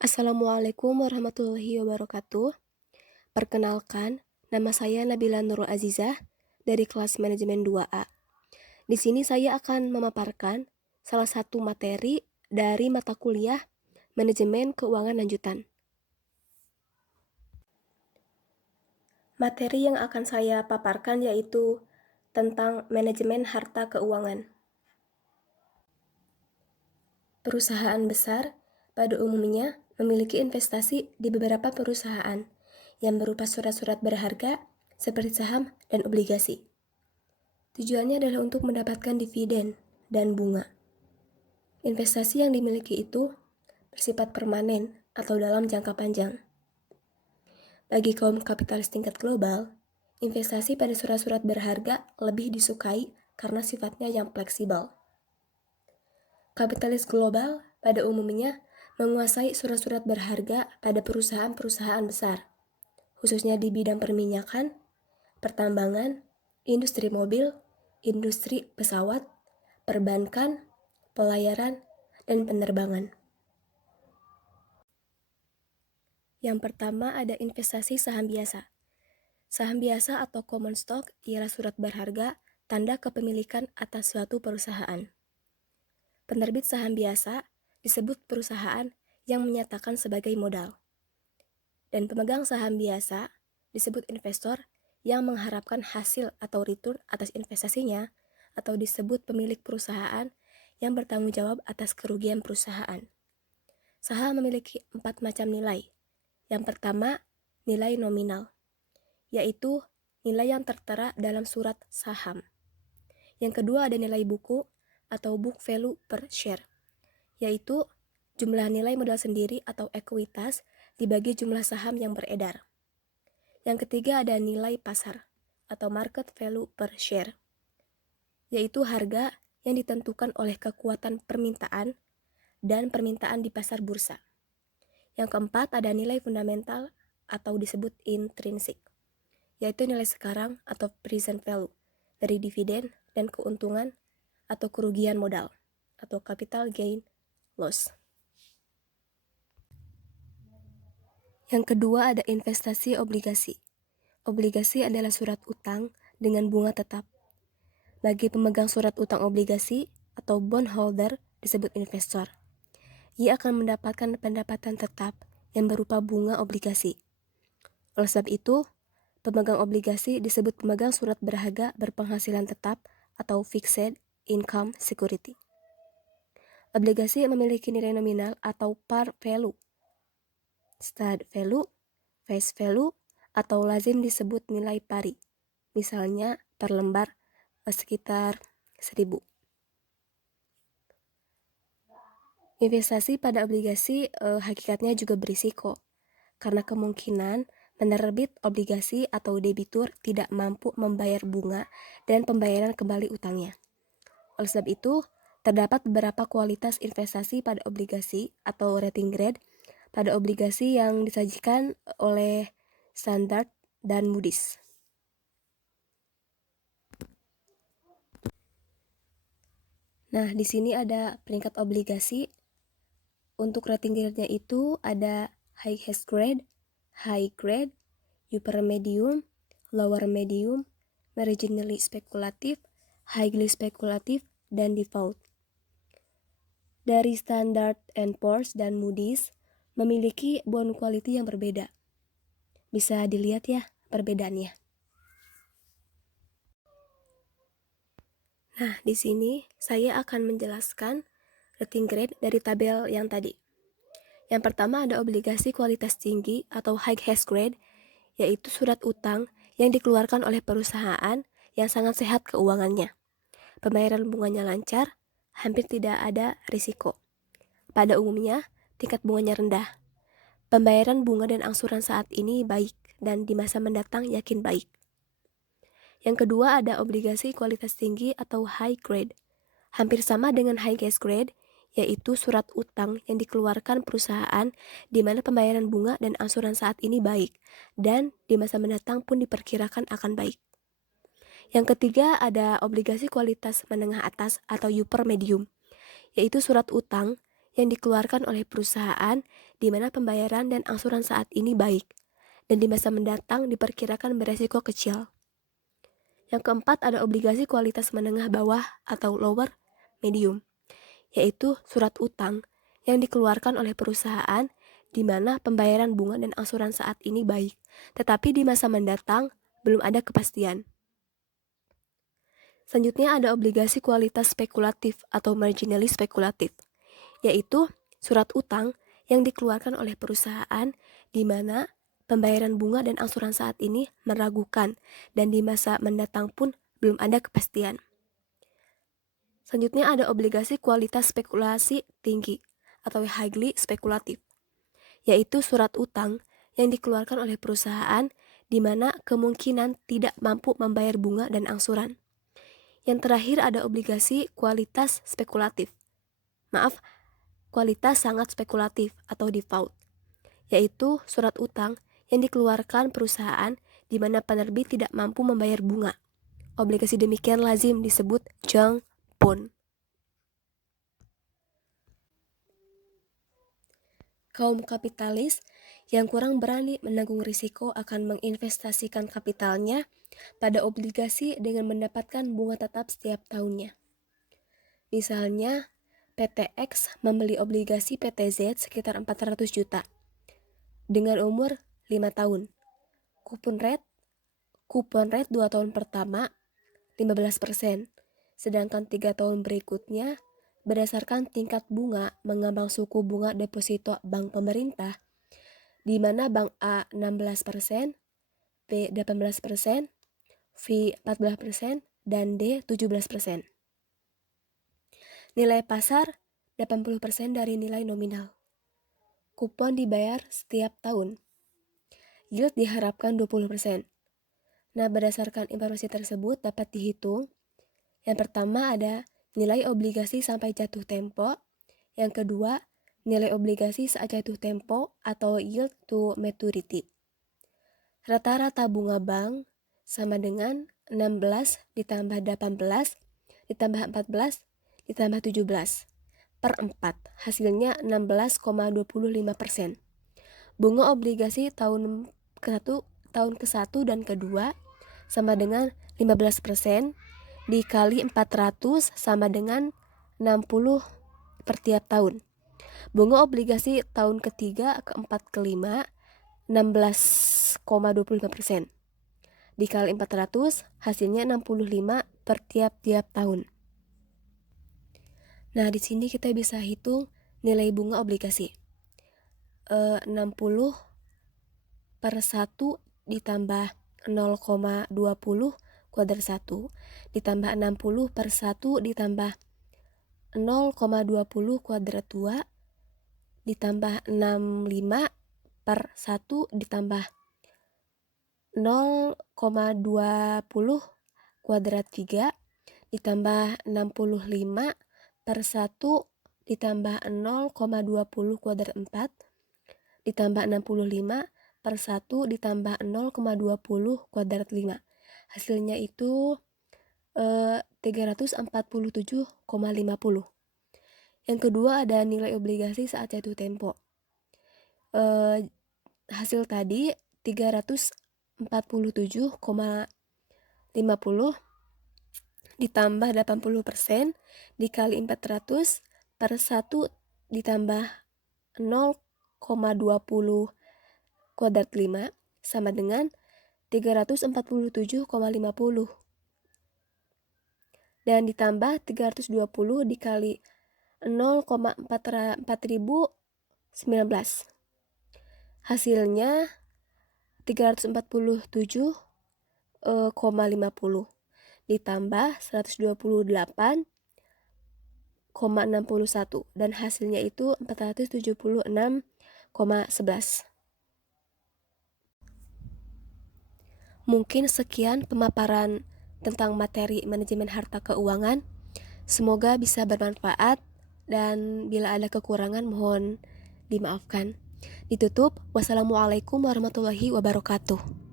Assalamualaikum warahmatullahi wabarakatuh. Perkenalkan, nama saya Nabila Nurul Azizah dari kelas manajemen 2A. Di sini saya akan memaparkan salah satu materi dari mata kuliah Manajemen Keuangan Lanjutan. Materi yang akan saya paparkan yaitu tentang manajemen harta keuangan. Perusahaan besar pada umumnya memiliki investasi di beberapa perusahaan yang berupa surat-surat berharga seperti saham dan obligasi. Tujuannya adalah untuk mendapatkan dividen dan bunga. Investasi yang dimiliki itu bersifat permanen atau dalam jangka panjang. Bagi kaum kapitalis tingkat global, investasi pada surat-surat berharga lebih disukai karena sifatnya yang fleksibel. Kapitalis global pada umumnya menguasai surat-surat berharga pada perusahaan-perusahaan besar, khususnya di bidang perminyakan, pertambangan, industri mobil, industri pesawat, perbankan, pelayaran, dan penerbangan. Yang pertama ada investasi saham biasa. Saham biasa atau common stock ialah surat berharga tanda kepemilikan atas suatu perusahaan. Penerbit saham biasa disebut perusahaan yang menyatakan sebagai modal. Dan pemegang saham biasa disebut investor yang mengharapkan hasil atau return atas investasinya, atau disebut pemilik perusahaan yang bertanggung jawab atas kerugian perusahaan. Saham memiliki 4 macam nilai. Yang pertama, nilai nominal, yaitu nilai yang tertera dalam surat saham. Yang kedua ada nilai buku atau book value per share, yaitu jumlah nilai modal sendiri atau ekuitas dibagi jumlah saham yang beredar. Yang ketiga ada nilai pasar atau market value per share, yaitu harga yang ditentukan oleh kekuatan permintaan dan permintaan di pasar bursa. Yang keempat ada nilai fundamental atau disebut intrinsik, yaitu nilai sekarang atau present value dari dividen dan keuntungan atau kerugian modal atau capital gain loss. Yang kedua ada investasi obligasi. Obligasi adalah surat utang dengan bunga tetap. Bagi pemegang surat utang obligasi atau bondholder disebut investor. Ia akan mendapatkan pendapatan tetap yang berupa bunga obligasi. Oleh sebab itu, pemegang obligasi disebut pemegang surat berharga berpenghasilan tetap atau fixed income security. Obligasi memiliki nilai nominal atau par value, stud value, face value, atau lazim disebut nilai pari. Misalnya per lembar sekitar 1.000. Investasi pada obligasi hakikatnya juga berisiko, karena kemungkinan penerbit obligasi atau debitur tidak mampu membayar bunga dan pembayaran kembali utangnya. Oleh sebab itu, terdapat beberapa kualitas investasi pada obligasi atau rating grade pada obligasi yang disajikan oleh Standard dan Moody's. Nah, di sini ada peringkat obligasi. Untuk rating grade-nya itu ada highest grade, high grade, upper medium, lower medium, marginally spekulatif, highly spekulatif, dan default. Dari Standard & Poor's dan Moody's memiliki bond quality yang berbeda. Bisa dilihat ya perbedaannya. Nah, di sini saya akan menjelaskan rating grade dari tabel yang tadi. Yang pertama ada obligasi kualitas tinggi atau highest grade, yaitu surat utang yang dikeluarkan oleh perusahaan yang sangat sehat keuangannya. Pembayaran bunganya lancar, hampir tidak ada risiko. Pada umumnya, tingkat bunganya rendah. Pembayaran bunga dan angsuran saat ini baik dan di masa mendatang yakin baik. Yang kedua ada obligasi kualitas tinggi atau high grade. Hampir sama dengan highest grade, yaitu surat utang yang dikeluarkan perusahaan di mana pembayaran bunga dan angsuran saat ini baik dan di masa mendatang pun diperkirakan akan baik. Yang ketiga ada obligasi kualitas menengah atas atau upper medium, yaitu surat utang yang dikeluarkan oleh perusahaan di mana pembayaran dan angsuran saat ini baik, dan di masa mendatang diperkirakan beresiko kecil. Yang keempat ada obligasi kualitas menengah bawah atau lower medium, yaitu surat utang yang dikeluarkan oleh perusahaan di mana pembayaran bunga dan angsuran saat ini baik, tetapi di masa mendatang belum ada kepastian. Selanjutnya ada obligasi kualitas spekulatif atau marginally spekulatif, yaitu surat utang yang dikeluarkan oleh perusahaan di mana pembayaran bunga dan angsuran saat ini meragukan dan di masa mendatang pun belum ada kepastian. Selanjutnya ada obligasi kualitas spekulasi tinggi atau highly spekulatif, yaitu surat utang yang dikeluarkan oleh perusahaan di mana kemungkinan tidak mampu membayar bunga dan angsuran. Yang terakhir ada obligasi kualitas spekulatif. Kualitas sangat spekulatif atau default, yaitu surat utang yang dikeluarkan perusahaan di mana penerbit tidak mampu membayar bunga. Obligasi demikian lazim disebut junk bond. Kaum kapitalis yang kurang berani menanggung risiko akan menginvestasikan kapitalnya pada obligasi dengan mendapatkan bunga tetap setiap tahunnya. Misalnya, PT X membeli obligasi PT Z sekitar 400 juta dengan umur 5 tahun. Kupon rate 2 tahun pertama 15%, sedangkan 3 tahun berikutnya berdasarkan tingkat bunga mengambang suku bunga deposito bank pemerintah, di mana bank A 16%, B 18%, V 14%, dan D 17%. Nilai pasar 80% dari nilai nominal. Kupon dibayar setiap tahun. Yield diharapkan 20%. Nah, berdasarkan informasi tersebut dapat dihitung. Yang pertama ada nilai obligasi sampai jatuh tempo. Yang kedua, nilai obligasi saat jatuh tempo atau yield to maturity. Rata-rata bunga bank sama dengan 16 ditambah 18 ditambah 14 ditambah 17 per 4, hasilnya 16,25%. Bunga obligasi tahun ke-1 dan ke-2 sama dengan 15% dikali 400 sama dengan 60 per tiap tahun. Bunga obligasi tahun ke-3, ke-4, ke-5 16,25% dikali 400 hasilnya 65 per tiap-tiap tahun. Nah, di sini kita bisa hitung nilai bunga obligasi. 60 per 1 ditambah 0,20 kuadrat 1 ditambah 60 per 1 ditambah 0,20 kuadrat 2 ditambah 65 per 1 ditambah 0,20 kuadrat 3 ditambah 65 per 1 ditambah 0,20 kuadrat 4 ditambah 65 per 1 ditambah 0,20 kuadrat 5. Hasilnya itu 347,50. Yang kedua ada nilai obligasi saat jatuh tempo. Hasil tadi 347,50 ditambah 80% dikali 400 per 1 ditambah 0,20 kuadrat 5 sama dengan 347,50 dan ditambah 320 dikali 0,4019, hasilnya 347,50 ditambah 128,61 dan hasilnya itu 476,11. Mungkin sekian pemaparan tentang materi manajemen harta keuangan. Semoga bisa bermanfaat dan bila ada kekurangan mohon dimaafkan. Ditutup. Wassalamualaikum warahmatullahi wabarakatuh.